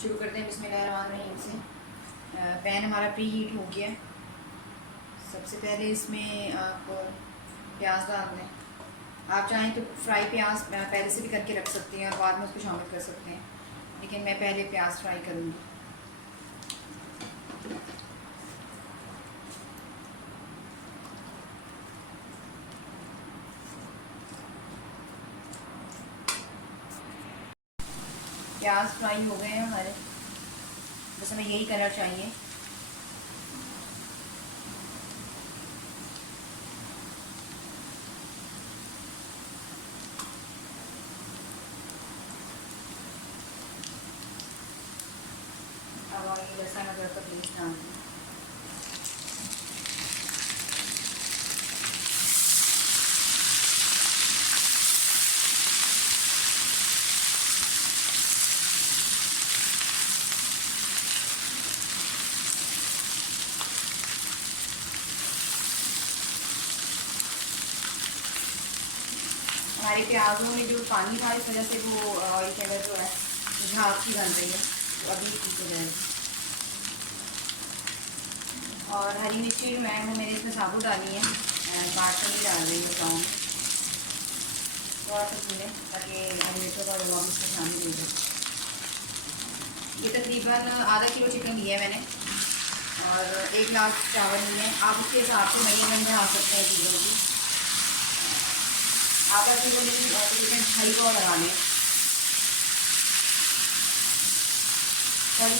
शुरू करते हैं बिस्मिल्लाहिर्रहमानिर्रहीम से। पैन हमारा प्री हीट हो गया। सबसे पहले इसमें आप प्याज डाल दें। आप चाहें तो फ्राई प्याज पहले से भी करके रख सकते हैं और बाद में उसको शामिल कर सकते हैं, लेकिन मैं पहले प्याज फ्राई करूँगी। प्याज फ्राई हो गए हैं हमारे, बस हमें यही कलर चाहिए। अब ये लहसुन अदरक का पेस्ट डाल दें। हमारे प्याज़ों में जो पानी था इस वजह से वो ऑयल कलर जो है झाग सी बन रही है, तो अभी ठीक हो जाएगी। और हरी मिर्ची जो है वो मैंने इसमें साबुत डाली है, काट कर नहीं डाल रही है गाँव में। थोड़ा सा भूनें ताकि हरी मिर्चों का अरोमा भी इसमें शामिल हो जाए। ये तकरीबन आधा किलो चिकन लिया है मैंने और 1 गिलास चावल लिए हैं। आप उसके हिसाब से मेजरमेंट बढ़ा सकते हैं चीज़ों की। आप ऐसे को तकरीबन 2.5 पाव लगा लें,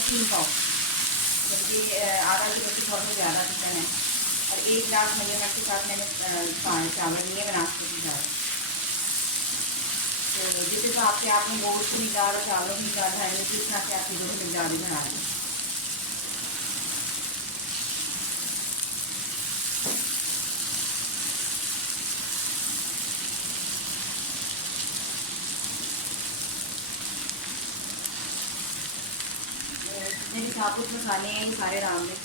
3 पाव, जबकि आधा किलो से थोड़ा ज़्यादा चिकन है। और 1 गिलास मेजरमेंट के साथ मैंने चावल लिए बनास्पति चावल। तो जिस हिसाब से आपने गोश्त की मिकदार और चावलों की मिकदार है उस हिसाब से आप चीज़ों की मिकदार भी बढ़ा लें। जितने भी साबुत मसाले हैं ये सारे डाल दें।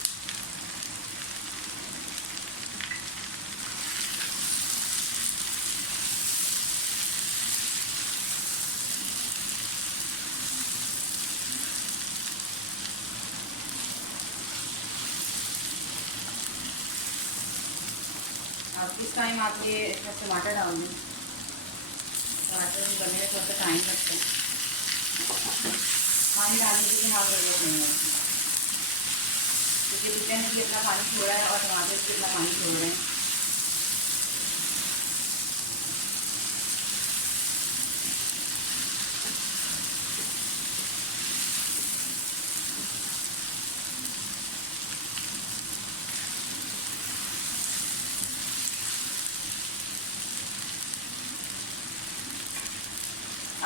अब इस टाइम आप ये इसमें टमाटर डाल दें। टमाटर बनने में थोड़ा सा टाइम लगता है। पानी डालने की फिलहाल ज़रूरत नहीं है, क्योंकि चिकन भी इतना पानी छोड़ा है और टमाटर भी इतना पानी छोड़ रहे हैं।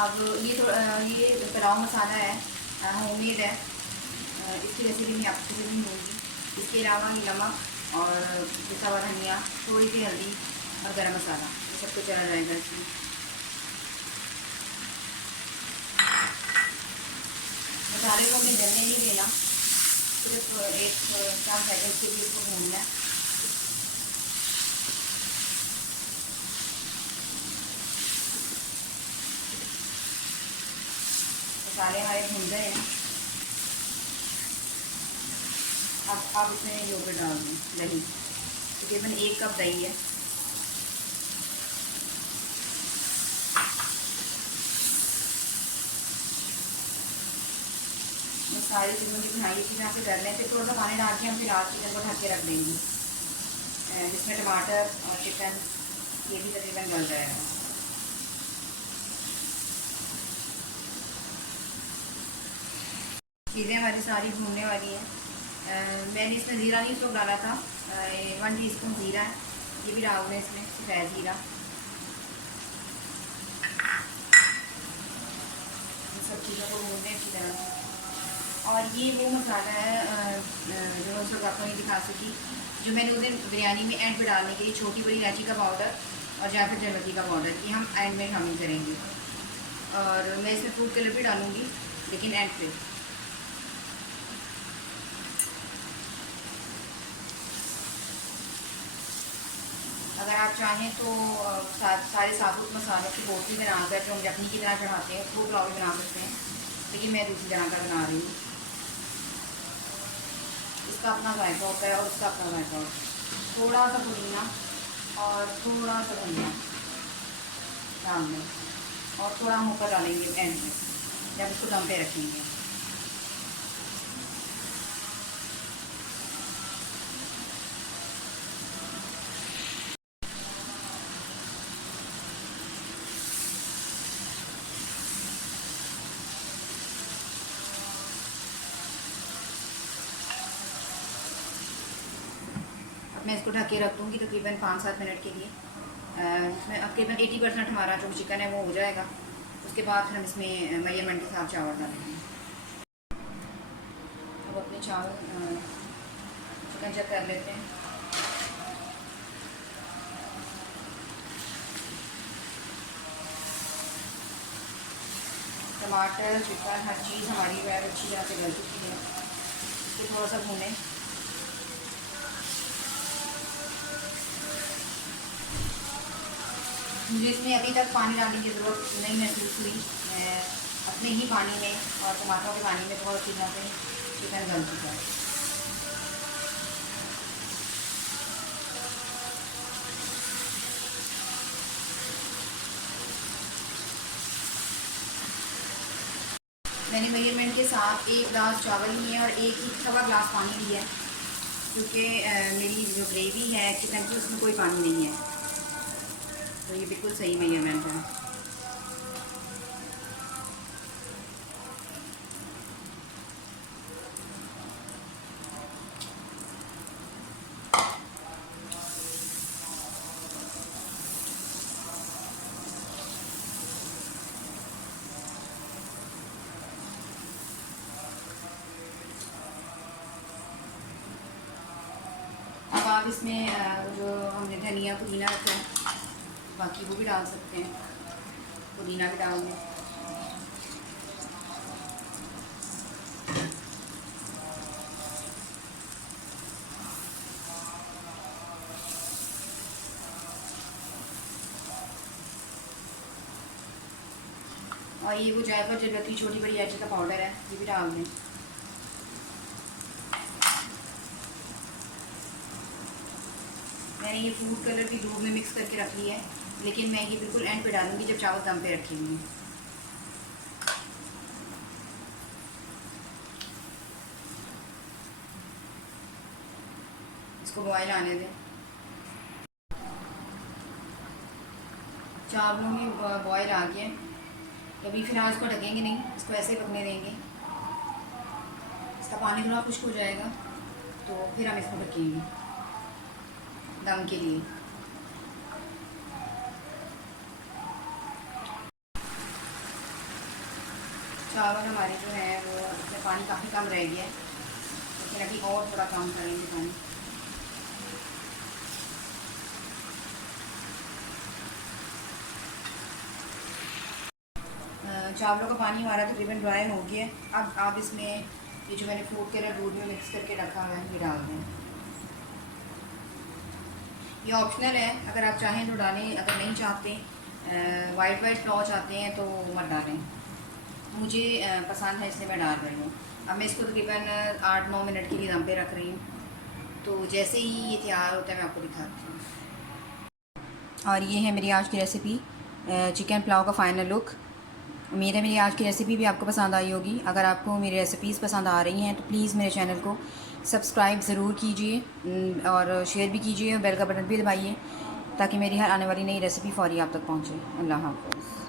अब ये पुलाव मसाला है, होममेड है। इसकी रेसिपी मैं आपको भी नहीं दूँगी। इसके अलावा नमक और पिसा हुआ धनिया, थोड़ी सी हल्दी और गरम मसाला, ये सब कुछ चला जाएगा इसमें। मसाले को हमें जलने नहीं देना, सिर्फ 1-4 सेकंड के लिए इसको भूनना है। मसाले हमारे भून गए हैं। अब आप इसमें योगर्ट डाल दें, दही, तकरीबन 1 कप दही है। सारी चीज़ों की बनाई इसी तरह से कर लें। फिर थोड़ा सा पानी डाल के हम फिर आज चिकन को ढक के रख देंगे, जिसमें टमाटर और चिकन ये भी तकरीबन गल जाएगा। चीज़ें हमारी सारी भूनने वाली हैं। मैंने इसमें ज़ीरा नहीं इसको डाला था, 1 टीस्पून ज़ीरा है, ये भी डाल दें इसमें, सफ़ेद ज़ीरा। सब चीज़ों को भून दें अच्छी तरह से। और ये वो मसाला है जो मैं उसको आपको नहीं दिखा सकी, जो मैंने उस दिन बिरयानी में एंड पे डालने के लिए छोटी बड़ी इलायची का पाउडर और जायफल जमती का पाउडर, ये हम एंड में शामिल करेंगे। और मैं इसमें फूड कलर भी डालूँगी, लेकिन एंड पे। अगर आप चाहें तो सारे साबुत मसालों की बोटी बनाकर जो हम चटनी की तरह चढ़ाते हैं वो पुलाव भी बना सकते हैं। लेकिन मैं दूसरी तरह का बना रही हूँ। इसका अपना जायका होता है और उसका अपना जायका होता है। थोड़ा सा पुदीना और थोड़ा सा धनिया डाल दें और थोड़ा हम ऊपर डालेंगे एंड में जब इसको दम पे रखेंगे। अब मैं इसको ढक के रख दूँगी तकरीबन 5-7 मिनट के लिए। इसमें तकरीबन 80% हमारा जो चिकन है वो हो जाएगा। उसके बाद फिर हम इसमें मेजरमेंट के साथ चावल डालेंगे। अब अपने चावल चिकन चेक कर लेते हैं। टमाटर, चिकन, हर चीज़ हमारी वह अच्छी तरह से गल चुकी है। इसको थोड़ा सा भूनें। मुझे इसमें अभी तक पानी डालने की ज़रूरत नहीं महसूस हुई। अपने ही पानी में और टमाटरों के पानी में बहुत अच्छी तरह से चिकन गल चुका है। मैंने मेजरमेंट के साथ 1 गिलास चावल लिए हैं और 1 गिलास पानी लिया है, क्योंकि मेरी जो ग्रेवी है चिकन की उसमें कोई पानी नहीं है, तो ये बिल्कुल सही मेजरमेंट है। अब आप इसमें जो हमने धनिया पुदीना रखा है बाकी वो भी डाल सकते हैं। पुदीना भी डाल दें। और ये वो जायफल जरूरत छोटी बड़ी इलायची का पाउडर है, ये भी डाल दें। मैंने ये फूड कलर भी दूध में मिक्स करके रख लिया है, लेकिन मैं ये बिल्कुल एंड पे डालूंगी जब चावल दम पे रखेंगे। इसको बॉयल आने दें। चावलों में बॉयल आ गया। अभी फिलहाल इसको ढकेंगे नहीं, इसको ऐसे पकने देंगे। इसका पानी थोड़ा खुश्क हो जाएगा तो फिर हम इसको ढकेंगे दम के लिए। चावल हमारे जो है वो इसमें पानी काफ़ी कम रह गया है, लेकिन अभी और थोड़ा कम करेंगे पानी। चावलों का पानी हमारा तकरीबन ड्राई हो गया है। अब आप इसमें ये जो मैंने फूड कलर दूध में मिक्स करके रखा हुआ है ये डाल दें। ये ऑप्शनल है, अगर आप चाहें तो डालें, अगर नहीं चाहते वाइट फ्लावर चाहते हैं तो मत डालें। मुझे पसंद है इसलिए मैं डाल रही हूँ। अब मैं इसको तकरीबन 8-9 मिनट के लिए दम पे रख रही हूँ, तो जैसे ही ये तैयार होता है मैं आपको दिखाती हूँ। और ये है मेरी आज की रेसिपी चिकन पुलाव का फ़ाइनल लुक। उम्मीद है मेरी आज की रेसिपी भी आपको पसंद आई होगी। अगर आपको मेरी रेसिपीज़ पसंद आ रही हैं तो प्लीज़ मेरे चैनल को सब्सक्राइब ज़रूर कीजिए और शेयर भी कीजिए और बेल का बटन भी दबाइए ताकि मेरी हर आने वाली नई रेसिपी फ़ौरी आप तक पहुँचे। अल्लाह हाफ़िज़।